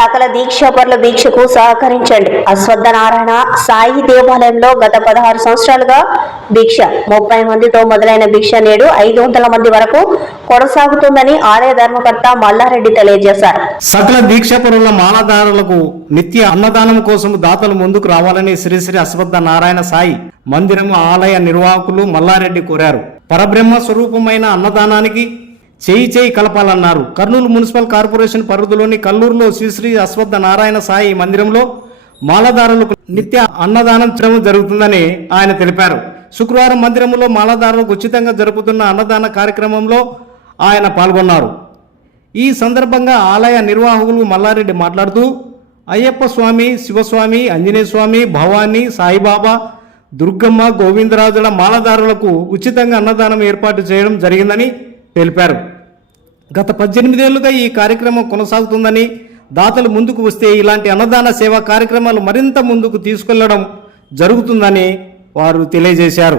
సకల దీక్షాపరుల దీక్షకు సహకరించండి. అశ్వత్థ నారాయణ సాయి దేవాలయంలో గత పదహారు సంవత్సరాలుగా దీక్ష ముప్పై మందితో మొదలైన దీక్ష నేడు ఐదు వందల మంది వరకు కొనసాగుతుందని ఆలయ ధర్మకర్త మల్లారెడ్డి తెలియజేశారు. సకల దీక్షపరుల మాలధారులకు నిత్య అన్నదానం కోసం దాతలు ముందుకు రావాలని శ్రీశ్రీ అశ్వత్థ నారాయణ సాయి మందిరం ఆలయ నిర్వాహకులు మల్లారెడ్డి కోరారు. పరబ్రహ్మ స్వరూపమైన అన్నదానానికి చేయి చేయి కలపాలన్నారు. కర్నూలు మున్సిపల్ కార్పొరేషన్ పరిధిలోని కల్లూరులో శ్రీశ్రీ అశ్వత్థ నారాయణ సాయి మందిరంలో మాలదారులకు నిత్య అన్నదానం చేయడం జరుగుతుందని ఆయన తెలిపారు. శుక్రవారం మందిరంలో మాలదారులకు ఉచితంగా జరుపుతున్న అన్నదాన కార్యక్రమంలో ఆయన పాల్గొన్నారు. ఈ సందర్భంగా ఆలయ నిర్వాహకులు మల్లారెడ్డి మాట్లాడుతూ అయ్యప్ప స్వామి శివస్వామి ఆంజనేయ స్వామి భవానీ సాయిబాబా దుర్గమ్మ గోవిందరాజుల మాలదారులకు ఉచితంగా అన్నదానం ఏర్పాటు చేయడం జరిగిందని తెలిపారు. గత పద్దెనిమిదేళ్ళుగా ఈ కార్యక్రమం కొనసాగుతుందని దాతలు ముందుకు వస్తే ఇలాంటి అన్నదాన సేవా కార్యక్రమాలు మరింత ముందుకు తీసుకెళ్ళడం జరుగుతుందని వారు తెలియజేశారు.